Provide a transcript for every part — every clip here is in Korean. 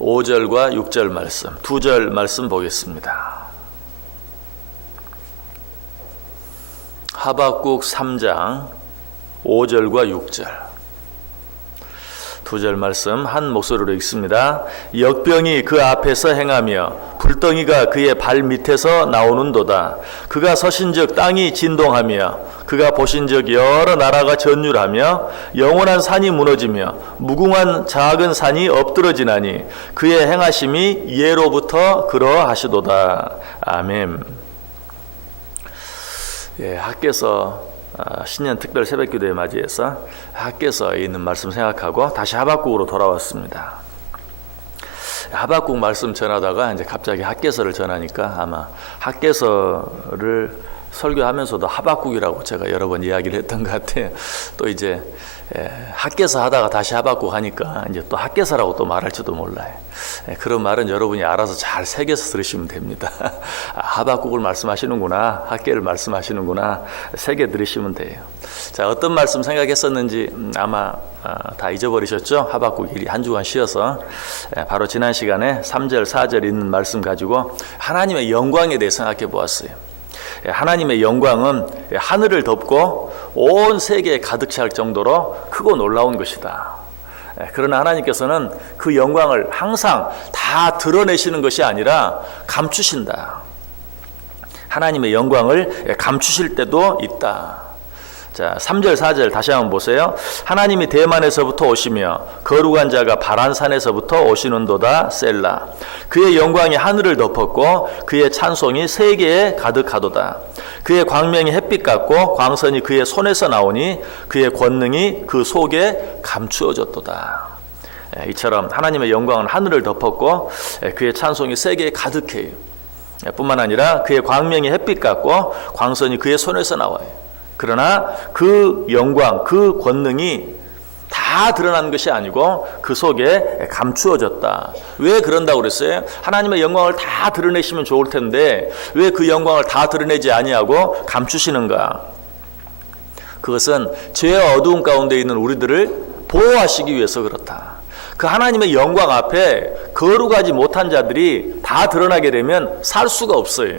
5절과 6절 말씀, 2절 말씀 보겠습니다. 하박국 3장 5절과 6절 2절 말씀 한 목소리로 읽습니다. 역병이 그 앞에서 행하며 불덩이가 그의 발 밑에서 나오는도다. 그가 서신즉 땅이 진동하며 그가 보신즉 여러 나라가 전율하며 영원한 산이 무너지며 무궁한 작은 산이 엎드러지나니 그의 행하심이 예로부터 그러하시도다. 아멘. 예, 학교에서 신년 특별 새벽기도에 맞이해서 학교에서 있는 말씀 생각하고 다시 하박국으로 돌아왔습니다. 하박국 말씀 전하다가 이제 갑자기 학개서를 전하니까 아마 학개서를 설교하면서도 하박국이라고 제가 여러 번 이야기를 했던 것 같아요. 또 이제 학개서 하다가 다시 하박국 하니까 이제 또 학개서라고 또 말할지도 몰라요. 그런 말은 여러분이 알아서 잘 새겨서 들으시면 됩니다. 하박국을 말씀하시는구나, 학개를 말씀하시는구나, 새겨 들으시면 돼요. 자, 어떤 말씀 생각했었는지 아마 다 잊어버리셨죠? 하박국 1이 한 주간 쉬어서 바로 지난 시간에 3절, 4절 있는 말씀 가지고 하나님의 영광에 대해 생각해 보았어요. 하나님의 영광은 하늘을 덮고 온 세계에 가득 찰 정도로 크고 놀라운 것이다. 그러나 하나님께서는 그 영광을 항상 다 드러내시는 것이 아니라 감추신다. 하나님의 영광을 감추실 때도 있다. 자, 3절 4절 다시 한번 보세요. 하나님이 대만에서부터 오시며 거룩한 자가 바란산에서부터 오시는도다. 셀라. 그의 영광이 하늘을 덮었고 그의 찬송이 세계에 가득하도다. 그의 광명이 햇빛 같고 광선이 그의 손에서 나오니 그의 권능이 그 속에 감추어졌도다. 이처럼 하나님의 영광은 하늘을 덮었고 그의 찬송이 세계에 가득해요. 뿐만 아니라 그의 광명이 햇빛 같고 광선이 그의 손에서 나와요. 그러나 그 영광, 그 권능이 다 드러난 것이 아니고 그 속에 감추어졌다. 왜 그런다고 그랬어요? 하나님의 영광을 다 드러내시면 좋을 텐데 왜 그 영광을 다 드러내지 아니하고 감추시는가? 그것은 죄와 어두움 가운데 있는 우리들을 보호하시기 위해서 그렇다. 그 하나님의 영광 앞에 거룩하지 못한 자들이 다 드러나게 되면 살 수가 없어요.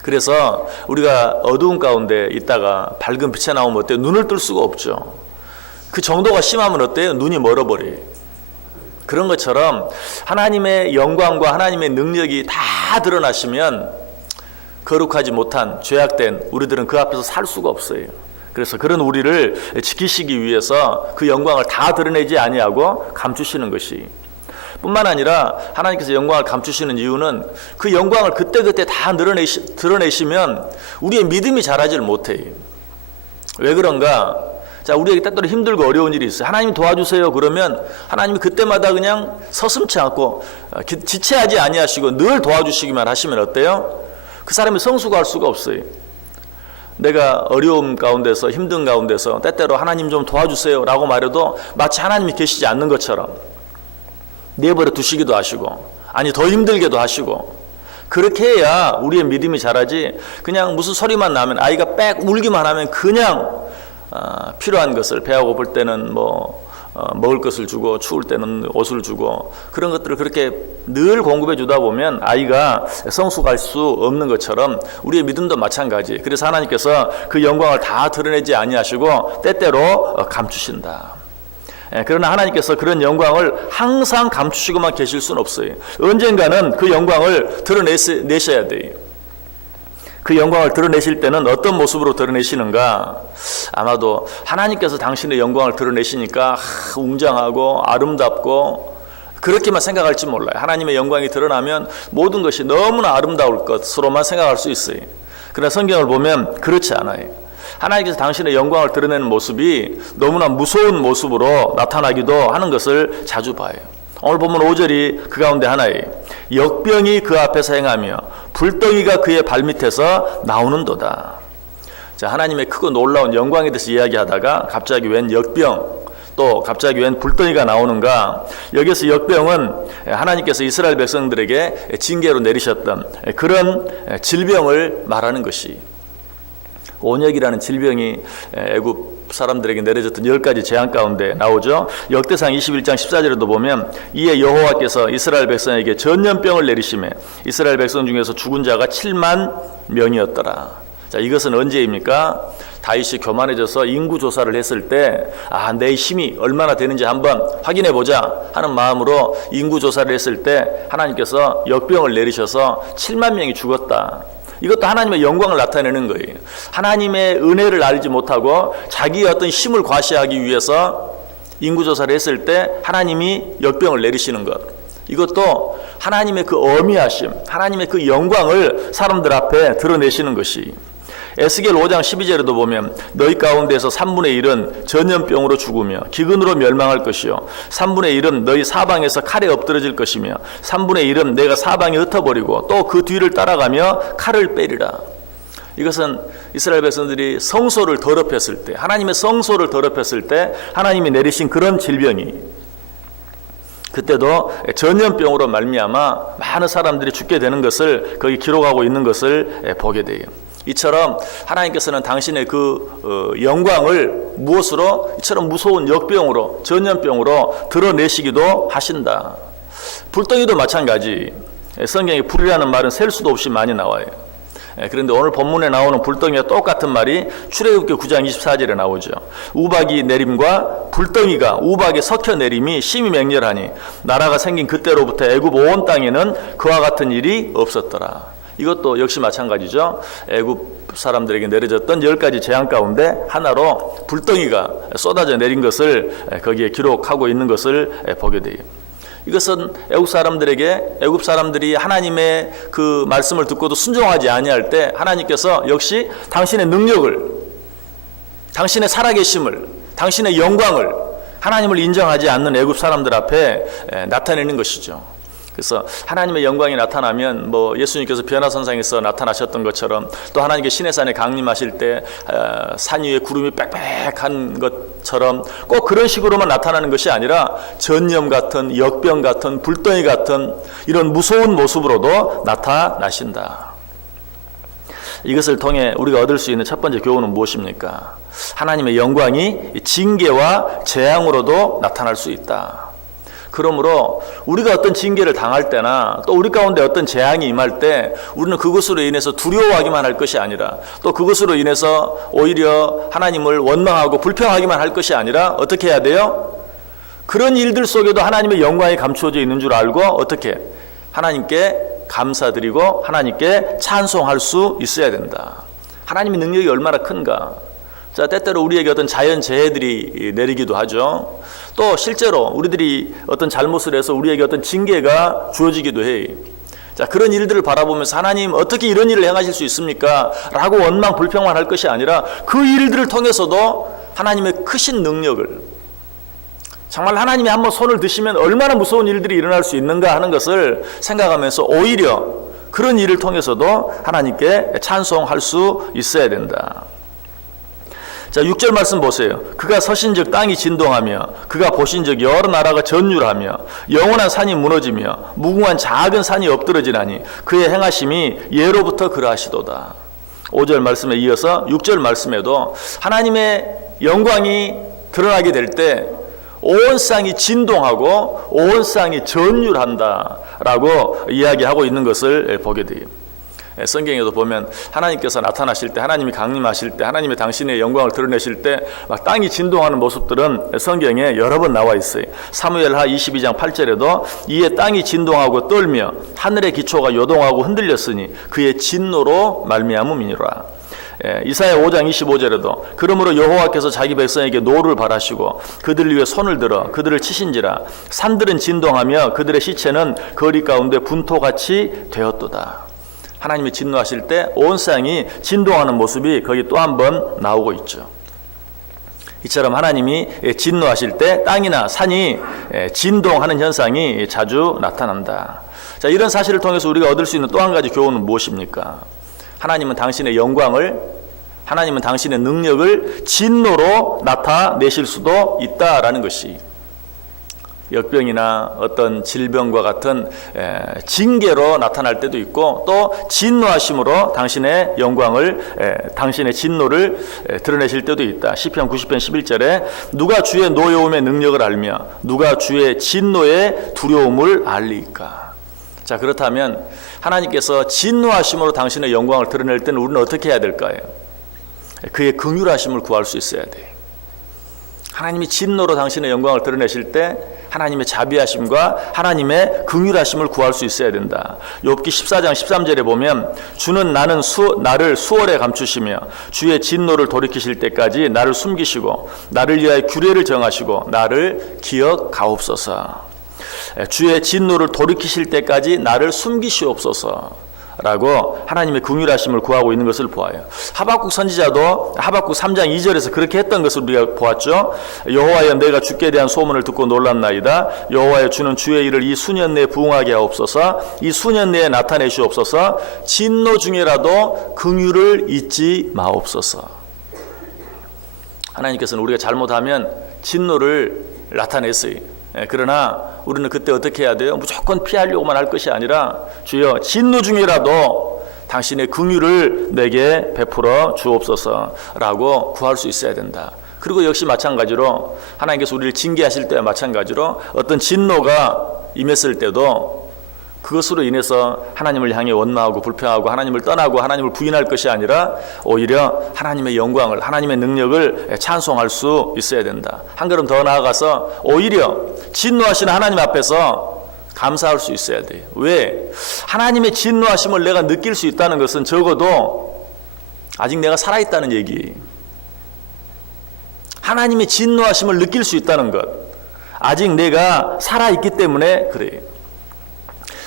그래서 우리가 어두운 가운데 있다가 밝은 빛에 나오면 어때요? 눈을 뜰 수가 없죠. 그 정도가 심하면 어때요? 눈이 멀어버려요. 그런 것처럼 하나님의 영광과 하나님의 능력이 다 드러나시면 거룩하지 못한 죄악된 우리들은 그 앞에서 살 수가 없어요. 그래서 그런 우리를 지키시기 위해서 그 영광을 다 드러내지 아니하고 감추시는 것이, 뿐만 아니라 하나님께서 영광을 감추시는 이유는 그 영광을 그때그때 다 드러내시면 우리의 믿음이 자라지를 못해요. 왜 그런가? 자, 우리에게 때때로 힘들고 어려운 일이 있어요. 하나님 도와주세요. 그러면 하나님이 그때마다 그냥 서슴지 않고 지체하지 아니하시고 늘 도와주시기만 하시면 어때요? 그 사람이 성숙할 수가 없어요. 내가 어려움 가운데서 힘든 가운데서 때때로 하나님 좀 도와주세요 라고 말해도 마치 하나님이 계시지 않는 것처럼 내버려 두시기도 하시고, 아니 더 힘들게도 하시고, 그렇게 해야 우리의 믿음이 자라지, 그냥 무슨 소리만 나면 아이가 빽 울기만 하면 그냥 필요한 것을, 배가 고플 때는 먹을 것을 주고 추울 때는 옷을 주고 그런 것들을 그렇게 늘 공급해 주다 보면 아이가 성숙할 수 없는 것처럼 우리의 믿음도 마찬가지. 그래서 하나님께서 그 영광을 다 드러내지 아니하시고 때때로 감추신다. 그러나 하나님께서 그런 영광을 항상 감추시고만 계실 수는 없어요. 언젠가는 그 영광을 드러내셔야 돼요. 그 영광을 드러내실 때는 어떤 모습으로 드러내시는가? 아마도 하나님께서 당신의 영광을 드러내시니까 웅장하고 아름답고 그렇게만 생각할지 몰라요. 하나님의 영광이 드러나면 모든 것이 너무나 아름다울 것으로만 생각할 수 있어요. 그러나 성경을 보면 그렇지 않아요. 하나님께서 당신의 영광을 드러내는 모습이 너무나 무서운 모습으로 나타나기도 하는 것을 자주 봐요. 오늘 보면 5절이 그 가운데 하나예요. 역병이 그 앞에서 행하며 불덩이가 그의 발밑에서 나오는도다. 자, 하나님의 크고 놀라운 영광에 대해서 이야기하다가 갑자기 웬 역병, 또 갑자기 웬 불덩이가 나오는가? 여기서 역병은 하나님께서 이스라엘 백성들에게 징계로 내리셨던 그런 질병을 말하는 것이, 온역이라는 질병이 애굽 사람들에게 내려졌던 10가지 재앙 가운데 나오죠. 역대상 21장 14절에도 보면 이에 여호와께서 이스라엘 백성에게 전염병을 내리심에 이스라엘 백성 중에서 죽은 자가 7만 명이었더라. 자, 이것은 언제입니까? 다윗이 교만해져서 인구 조사를 했을 때 내 힘이 얼마나 되는지 한번 확인해 보자 하는 마음으로 인구 조사를 했을 때 하나님께서 역병을 내리셔서 7만 명이 죽었다. 이것도 하나님의 영광을 나타내는 거예요. 하나님의 은혜를 알지 못하고 자기의 어떤 힘을 과시하기 위해서 인구조사를 했을 때 하나님이 역병을 내리시는 것. 이것도 하나님의 그 어미하심, 하나님의 그 영광을 사람들 앞에 드러내시는 것이. 에스겔 5장 12절에도 보면 너희 가운데서 3분의 1은 전염병으로 죽으며 기근으로 멸망할 것이요 3분의 1은 너희 사방에서 칼에 엎드러질 것이며 3분의 1은 내가 사방에 흩어버리고 또 그 뒤를 따라가며 칼을 빼리라. 이것은 이스라엘 백성들이 성소를 더럽혔을 때, 하나님의 성소를 더럽혔을 때 하나님이 내리신 그런 질병이, 그때도 전염병으로 말미암아 많은 사람들이 죽게 되는 것을 거기 기록하고 있는 것을 보게 돼요. 이처럼 하나님께서는 당신의 그 영광을 무엇으로? 이처럼 무서운 역병으로, 전염병으로 드러내시기도 하신다. 불덩이도 마찬가지. 성경에 불이라는 말은 셀 수도 없이 많이 나와요. 그런데 오늘 본문에 나오는 불덩이와 똑같은 말이 출애굽기 9장 24절에 나오죠. 우박이 내림과 불덩이가 우박에 섞여 내림이 심히 맹렬하니 나라가 생긴 그때로부터 애굽 온 땅에는 그와 같은 일이 없었더라. 이것도 역시 마찬가지죠. 애굽 사람들에게 내려졌던 10가지 재앙 가운데 하나로 불덩이가 쏟아져 내린 것을 거기에 기록하고 있는 것을 보게 돼요. 이것은 애굽 사람들이 하나님의 그 말씀을 듣고도 순종하지 아니할 때 하나님께서 역시 당신의 능력을, 당신의 살아계심을, 당신의 영광을, 하나님을 인정하지 않는 애굽 사람들 앞에 나타내는 것이죠. 그래서 하나님의 영광이 나타나면 예수님께서 변화선상에서 나타나셨던 것처럼 또 하나님께 시내산에 강림하실 때 산 위에 구름이 빽빽한 것처럼 꼭 그런 식으로만 나타나는 것이 아니라 전염 같은, 역병 같은, 불덩이 같은 이런 무서운 모습으로도 나타나신다. 이것을 통해 우리가 얻을 수 있는 첫 번째 교훈은 무엇입니까? 하나님의 영광이 징계와 재앙으로도 나타날 수 있다. 그러므로 우리가 어떤 징계를 당할 때나 또 우리 가운데 어떤 재앙이 임할 때 우리는 그것으로 인해서 두려워하기만 할 것이 아니라 또 그것으로 인해서 오히려 하나님을 원망하고 불평하기만 할 것이 아니라 어떻게 해야 돼요? 그런 일들 속에도 하나님의 영광이 감추어져 있는 줄 알고 어떻게? 하나님께 감사드리고 하나님께 찬송할 수 있어야 된다. 하나님의 능력이 얼마나 큰가. 자, 때때로 우리에게 어떤 자연재해들이 내리기도 하죠. 또 실제로 우리들이 어떤 잘못을 해서 우리에게 어떤 징계가 주어지기도 해. 자, 그런 일들을 바라보면서 하나님 어떻게 이런 일을 행하실 수 있습니까? 라고 원망 불평만 할 것이 아니라 그 일들을 통해서도 하나님의 크신 능력을, 정말 하나님이 한번 손을 드시면 얼마나 무서운 일들이 일어날 수 있는가 하는 것을 생각하면서 오히려 그런 일을 통해서도 하나님께 찬송할 수 있어야 된다. 자, 6절 말씀 보세요. 그가 서신즉 땅이 진동하며 그가 보신즉 여러 나라가 전율하며 영원한 산이 무너지며 무궁한 작은 산이 엎드러지나니 그의 행하심이 예로부터 그러하시도다. 5절 말씀에 이어서 6절 말씀에도 하나님의 영광이 드러나게 될 때 온 땅이 진동하고 온 땅이 전율한다 라고 이야기하고 있는 것을 보게 돼요. 성경에도 보면 하나님께서 나타나실 때, 하나님이 강림하실 때, 하나님의 당신의 영광을 드러내실 때 막 땅이 진동하는 모습들은 성경에 여러 번 나와 있어요. 사무엘하 22장 8절에도 이에 땅이 진동하고 떨며 하늘의 기초가 요동하고 흔들렸으니 그의 진노로 말미암음이니라. 이사야 5장 25절에도 그러므로 여호와께서 자기 백성에게 노를 발하시고 그들 위에 손을 들어 그들을 치신지라 산들은 진동하며 그들의 시체는 거리 가운데 분토같이 되었도다. 하나님이 진노하실 때 온 땅이 진동하는 모습이 거기 또 한 번 나오고 있죠. 이처럼 하나님이 진노하실 때 땅이나 산이 진동하는 현상이 자주 나타난다. 자, 이런 사실을 통해서 우리가 얻을 수 있는 또 한 가지 교훈은 무엇입니까? 하나님은 당신의 영광을, 하나님은 당신의 능력을 진노로 나타내실 수도 있다라는 것이. 역병이나 어떤 질병과 같은 징계로 나타날 때도 있고, 또 진노하심으로 당신의 영광을, 당신의 진노를 드러내실 때도 있다. 시편 90편 11절에 누가 주의 노여움의 능력을 알며 누가 주의 진노의 두려움을 알리까. 자, 그렇다면 하나님께서 진노하심으로 당신의 영광을 드러낼 때는 우리는 어떻게 해야 될까요? 그의 긍휼하심을 구할 수 있어야 돼요. 하나님이 진노로 당신의 영광을 드러내실 때 하나님의 자비하심과 하나님의 긍휼하심을 구할 수 있어야 된다. 욥기 14장 13절에 보면 주는 나를 수월에 감추시며 주의 진노를 돌이키실 때까지 나를 숨기시고 나를 위하여 규례를 정하시고 나를 기억하옵소서. 주의 진노를 돌이키실 때까지 나를 숨기시옵소서 라고 하나님의 긍휼하심을 구하고 있는 것을 보아요. 하박국 선지자도 하박국 3장 2절에서 그렇게 했던 것을 우리가 보았죠. 여호와여, 내가 주께 대한 소문을 듣고 놀랐나이다. 여호와여, 주는 주의 일을 이 수년 내에 부응하게 하옵소서. 이 수년 내에 나타내시옵소서. 진노 중에라도 긍휼을 잊지 마옵소서. 하나님께서는 우리가 잘못하면 진노를 나타냈어요. 그러나 우리는 그때 어떻게 해야 돼요? 무조건 피하려고만 할 것이 아니라 주여, 진노 중이라도 당신의 긍휼을 내게 베풀어 주옵소서라고 구할 수 있어야 된다. 그리고 역시 마찬가지로 하나님께서 우리를 징계하실 때와 마찬가지로 어떤 진노가 임했을 때도 그것으로 인해서 하나님을 향해 원망하고 불평하고 하나님을 떠나고 하나님을 부인할 것이 아니라 오히려 하나님의 영광을, 하나님의 능력을 찬송할 수 있어야 된다. 한 걸음 더 나아가서 오히려 진노하시는 하나님 앞에서 감사할 수 있어야 돼요. 왜? 하나님의 진노하심을 내가 느낄 수 있다는 것은 적어도 아직 내가 살아있다는 얘기. 하나님의 진노하심을 느낄 수 있다는 것, 아직 내가 살아있기 때문에 그래요.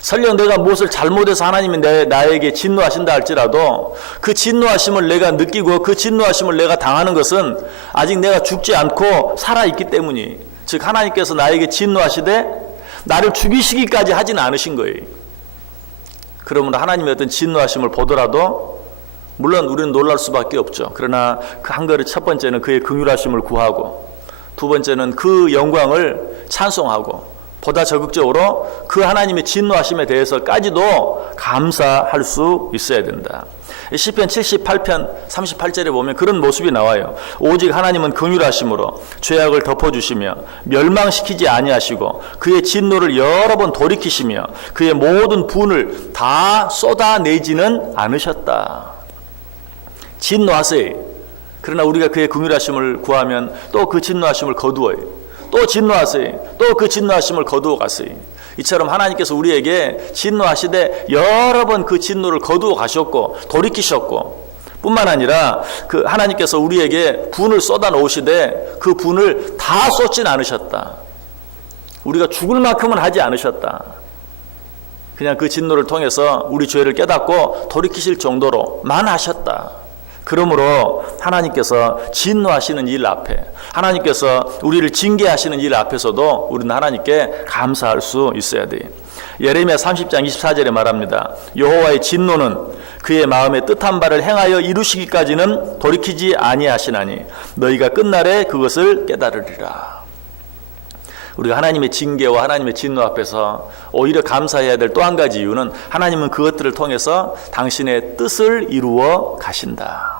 설령 내가 무엇을 잘못해서 하나님이 나에게 진노하신다 할지라도 그 진노하심을 내가 느끼고 그 진노하심을 내가 당하는 것은 아직 내가 죽지 않고 살아있기 때문이, 즉 하나님께서 나에게 진노하시되 나를 죽이시기까지 하진 않으신 거예요. 그러므로 하나님의 어떤 진노하심을 보더라도 물론 우리는 놀랄 수밖에 없죠. 그러나 그 한 걸음, 첫 번째는 그의 긍휼하심을 구하고, 두 번째는 그 영광을 찬송하고, 보다 적극적으로 그 하나님의 진노하심에 대해서까지도 감사할 수 있어야 된다. 시편 78편 38절에 보면 그런 모습이 나와요. 오직 하나님은 긍휼하심으로 죄악을 덮어주시며 멸망시키지 아니하시고 그의 진노를 여러 번 돌이키시며 그의 모든 분을 다 쏟아내지는 않으셨다. 진노하세요. 그러나 우리가 그의 긍휼하심을 구하면 또 그 진노하심을 거두어요. 또 진노하세요. 또 그 진노하심을 거두어 가세요. 이처럼 하나님께서 우리에게 진노하시되 여러 번 그 진노를 거두어 가셨고 돌이키셨고, 뿐만 아니라 그 하나님께서 우리에게 분을 쏟아 놓으시되 그 분을 다 쏟진 않으셨다. 우리가 죽을 만큼은 하지 않으셨다. 그냥 그 진노를 통해서 우리 죄를 깨닫고 돌이키실 정도로만 하셨다. 그러므로 하나님께서 진노하시는 일 앞에, 하나님께서 우리를 징계하시는 일 앞에서도 우리는 하나님께 감사할 수 있어야 돼요. 예레미야 30장 24절에 말합니다. 여호와의 진노는 그의 마음에 뜻한 바를 행하여 이루시기까지는 돌이키지 아니하시나니 너희가 끝날에 그것을 깨달으리라. 우리가 하나님의 징계와 하나님의 진노 앞에서 오히려 감사해야 될 또 한 가지 이유는 하나님은 그것들을 통해서 당신의 뜻을 이루어 가신다.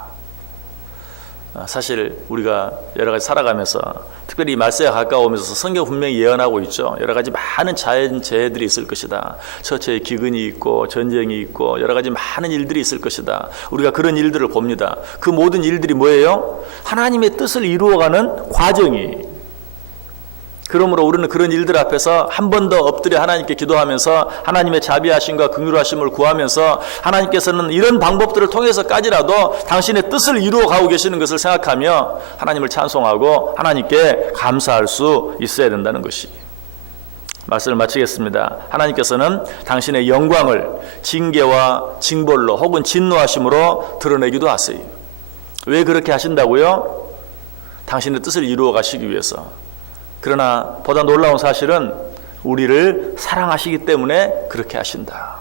사실 우리가 여러 가지 살아가면서, 특별히 말세가 가까우면서 성경 분명히 예언하고 있죠. 여러 가지 많은 자연재해들이 있을 것이다. 처처에 기근이 있고 전쟁이 있고 여러 가지 많은 일들이 있을 것이다. 우리가 그런 일들을 봅니다. 그 모든 일들이 뭐예요? 하나님의 뜻을 이루어가는 과정이. 그러므로 우리는 그런 일들 앞에서 한 번 더 엎드려 하나님께 기도하면서 하나님의 자비하심과 긍휼하심을 구하면서 하나님께서는 이런 방법들을 통해서까지라도 당신의 뜻을 이루어 가고 계시는 것을 생각하며 하나님을 찬송하고 하나님께 감사할 수 있어야 된다는 것이. 말씀을 마치겠습니다. 하나님께서는 당신의 영광을 징계와 징벌로 혹은 진노하심으로 드러내기도 하세요. 왜 그렇게 하신다고요? 당신의 뜻을 이루어 가시기 위해서. 그러나 보다 놀라운 사실은 우리를 사랑하시기 때문에 그렇게 하신다.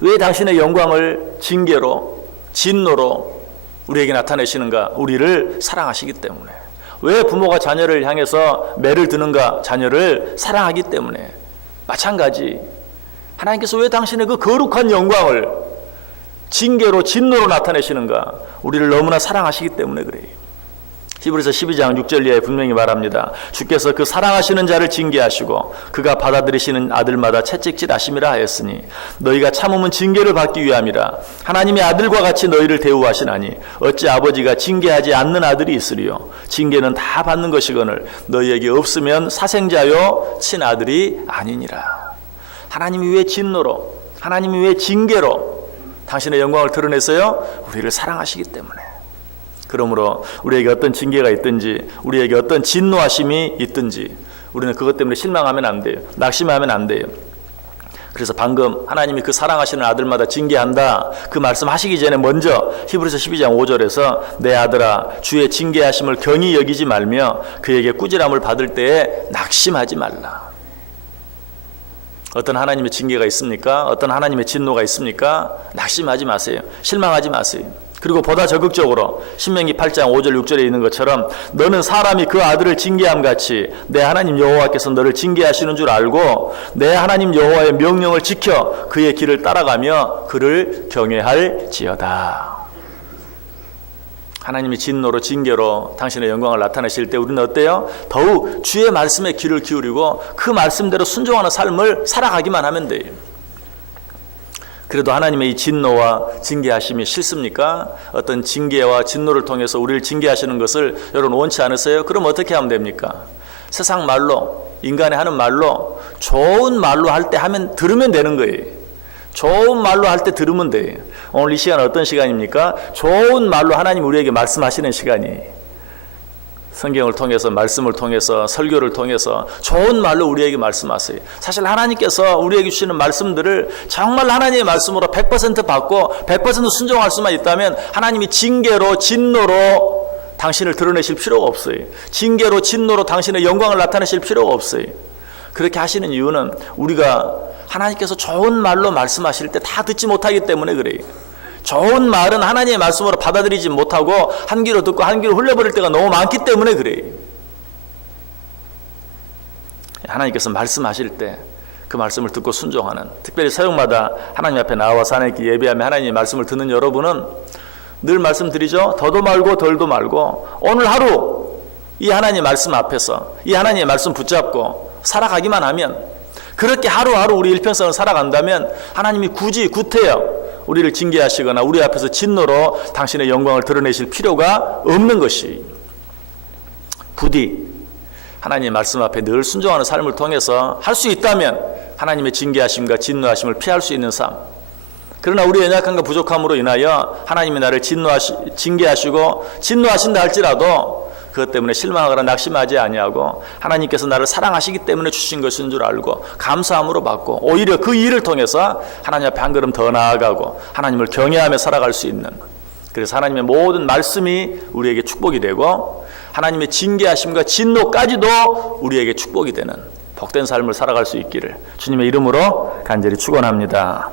왜 당신의 영광을 징계로, 진노로 우리에게 나타내시는가? 우리를 사랑하시기 때문에. 왜 부모가 자녀를 향해서 매를 드는가? 자녀를 사랑하기 때문에. 마찬가지 하나님께서 왜 당신의 그 거룩한 영광을 징계로 진노로 나타내시는가? 우리를 너무나 사랑하시기 때문에 그래요. 히브리서 12장 6절 이하에 분명히 말합니다. 주께서 그 사랑하시는 자를 징계하시고 그가 받아들이시는 아들마다 채찍질하심이라 하였으니 너희가 참음은 징계를 받기 위함이라. 하나님의 아들과 같이 너희를 대우하시나니 어찌 아버지가 징계하지 않는 아들이 있으리요. 징계는 다 받는 것이거늘 너희에게 없으면 사생자요 친아들이 아니니라. 하나님이 왜 진노로, 하나님이 왜 징계로 당신의 영광을 드러내서요? 우리를 사랑하시기 때문에. 그러므로 우리에게 어떤 징계가 있든지 우리에게 어떤 진노하심이 있든지 우리는 그것 때문에 실망하면 안 돼요. 낙심하면 안 돼요. 그래서 방금 하나님이 그 사랑하시는 아들마다 징계한다 그 말씀하시기 전에 먼저 히브리서 12장 5절에서 내 아들아 주의 징계하심을 경히 여기지 말며 그에게 꾸지람을 받을 때에 낙심하지 말라. 어떤 하나님의 징계가 있습니까? 어떤 하나님의 진노가 있습니까? 낙심하지 마세요. 실망하지 마세요. 그리고 보다 적극적으로 신명기 8장 5절 6절에 있는 것처럼 너는 사람이 그 아들을 징계함 같이 내 하나님 여호와께서 너를 징계하시는 줄 알고 내 하나님 여호와의 명령을 지켜 그의 길을 따라가며 그를 경외할지어다. 하나님이 진노로 징계로 당신의 영광을 나타내실 때 우리는 어때요? 더욱 주의 말씀에 귀를 기울이고 그 말씀대로 순종하는 삶을 살아가기만 하면 돼요. 그래도 하나님의 이 진노와 징계하심이 싫습니까? 어떤 징계와 진노를 통해서 우리를 징계하시는 것을 여러분 원치 않으세요? 그럼 어떻게 하면 됩니까? 세상 말로, 인간이 하는 말로 좋은 말로 할 때 하면 들으면 되는 거예요. 좋은 말로 할 때 들으면 돼요. 오늘 이 시간은 어떤 시간입니까? 좋은 말로 하나님 우리에게 말씀하시는 시간이에요. 성경을 통해서 말씀을 통해서 설교를 통해서 좋은 말로 우리에게 말씀하세요. 사실 하나님께서 우리에게 주시는 말씀들을 정말 하나님의 말씀으로 100% 받고 100% 순종할 수만 있다면 하나님이 징계로 진노로 당신을 드러내실 필요가 없어요. 징계로 진노로 당신의 영광을 나타내실 필요가 없어요. 그렇게 하시는 이유는 우리가 하나님께서 좋은 말로 말씀하실 때 다 듣지 못하기 때문에 그래요. 좋은 말은 하나님의 말씀으로 받아들이지 못하고 한 귀로 듣고 한 귀로 흘려버릴 때가 너무 많기 때문에 그래요. 하나님께서 말씀하실 때 그 말씀을 듣고 순종하는, 특별히 새벽마다 하나님 앞에 나와서 하나님께 예배하며 하나님의 말씀을 듣는 여러분은 늘 말씀드리죠. 더도 말고 덜도 말고 오늘 하루 이 하나님의 말씀 앞에서 이 하나님의 말씀 붙잡고 살아가기만 하면, 그렇게 하루하루 우리 일평생을 살아간다면 하나님이 굳이 구태여 우리를 징계하시거나 우리 앞에서 진노로 당신의 영광을 드러내실 필요가 없는 것이, 부디 하나님의 말씀 앞에 늘 순종하는 삶을 통해서 할 수 있다면 하나님의 징계하심과 진노하심을 피할 수 있는 삶. 그러나 우리의 연약함과 부족함으로 인하여 하나님이 나를 징계하시고 진노하신다 할지라도 그것 때문에 실망하거나 낙심하지 아니하고 하나님께서 나를 사랑하시기 때문에 주신 것인 줄 알고 감사함으로 받고 오히려 그 일을 통해서 하나님 앞에 한 걸음 더 나아가고 하나님을 경외하며 살아갈 수 있는, 그래서 하나님의 모든 말씀이 우리에게 축복이 되고 하나님의 징계하심과 진노까지도 우리에게 축복이 되는 복된 삶을 살아갈 수 있기를 주님의 이름으로 간절히 축원합니다.